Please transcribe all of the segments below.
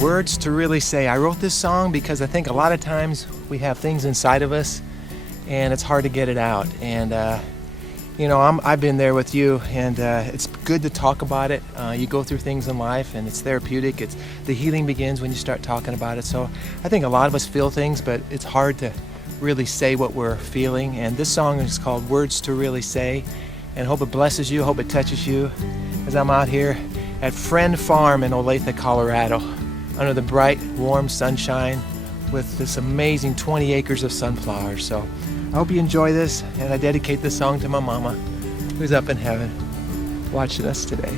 Words to Really Say. I wrote this song because I think a lot of times we have things inside of us and it's hard to get it out. And I've been there with you, and it's good to talk about it. You go through things in life and it's therapeutic. The healing begins when you start talking about it. So I think a lot of us feel things, but it's hard to really say what we're feeling. And this song is called Words to Really Say. And I hope it blesses you, hope it touches you as I'm out here at Friend Farm in Olathe, Colorado, under the bright, warm sunshine with this amazing 20 acres of sunflowers. So I hope you enjoy this, and I dedicate this song to my mama, who's up in heaven watching us today.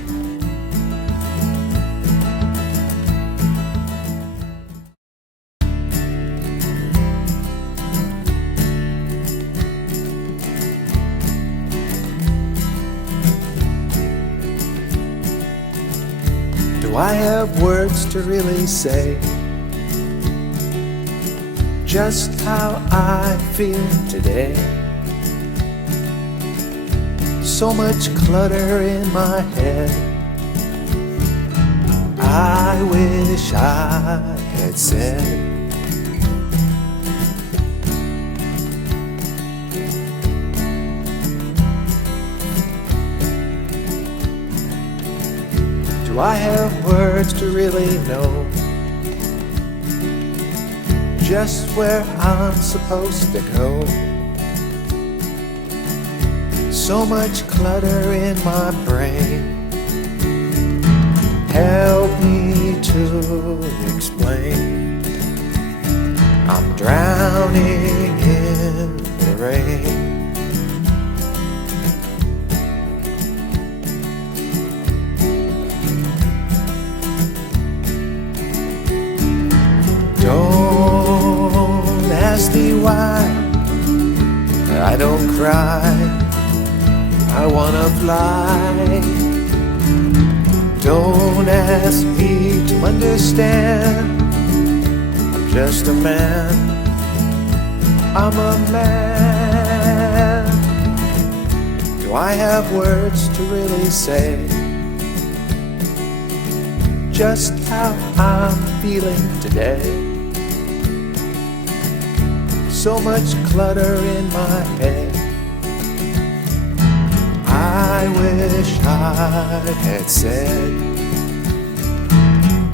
Do I have words to really say just how I feel today? So much clutter in my head, I wish I had said. Do I have words to really know just where I'm supposed to go? So much clutter in my brain, help me to explain. I'm drowning in the rain. Don't ask me why I don't cry, I wanna fly. Don't ask me to understand, I'm just a man, I'm a man. Do I have words to really say just how I'm feeling today? So much clutter in my head, I wish I had said,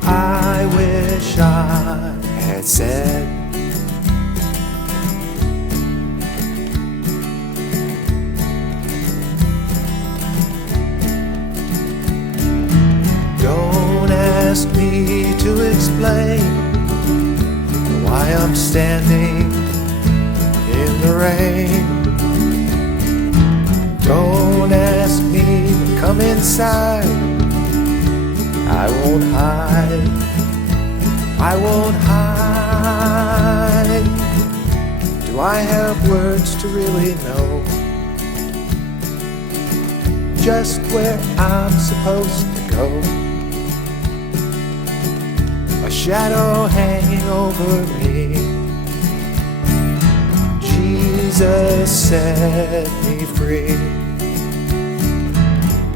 I wish I had said. Don't ask me to explain why I'm standing in the rain. Don't ask me to come inside, I won't hide, I won't hide. Do I have words to really know just where I'm supposed to go? A shadow hanging over me, Jesus set me free.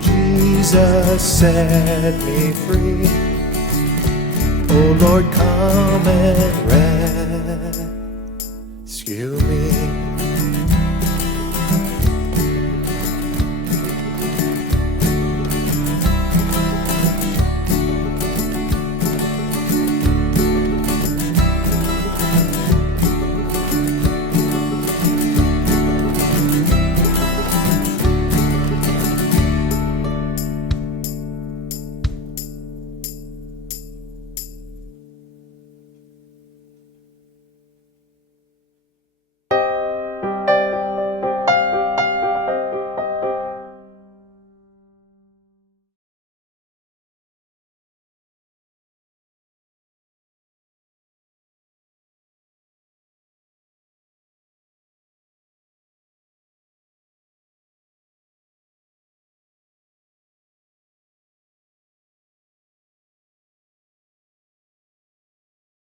Jesus set me free. Oh Lord, come and rescue me.